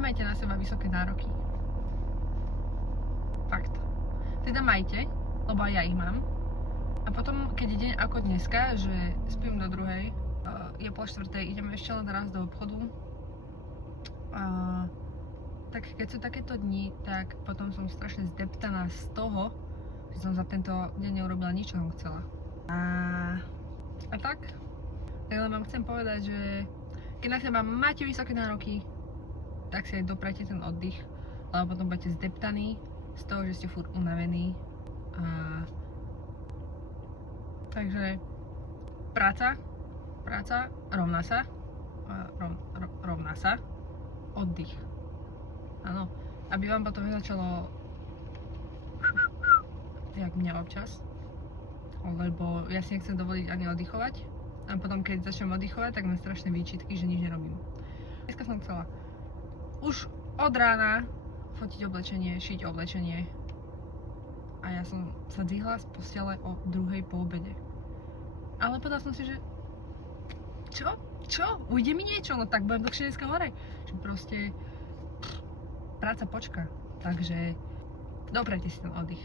Nemajte na seba vysoké nároky. Fakt. Teda majte, lebo aj ja ich mám. A potom, keď je deň ako dneska, že spím do 2:00, je 3:30, ideme ešte len raz do obchodu. Tak keď sú takéto dni, tak potom som strašne zdeptaná z toho, že som za tento deň neurobila nič, čo som chcela. A tak len vám chcem povedať, že keď na seba máte vysoké nároky, tak si aj doprajte ten oddych, lebo potom budete zdeptaní z toho, že ste furt unavení. Takže práca rovná sa oddych. Áno, aby vám potom nezačalo jak mňa občas, lebo ja si nechcem dovoliť ani oddychovať a potom keď začnem oddychovať, tak mám strašné výčitky, že nič nerobím. Dneska som chcela už od rána fotiť oblečenie, šiť oblečenie a ja som sa dvihla z postele o 2:00 po obede. Ale povedala som si, že čo? Ujde mi niečo? No tak budem dlhšie dneska hore. Že proste práca počka. Takže doprajte si ten oddych.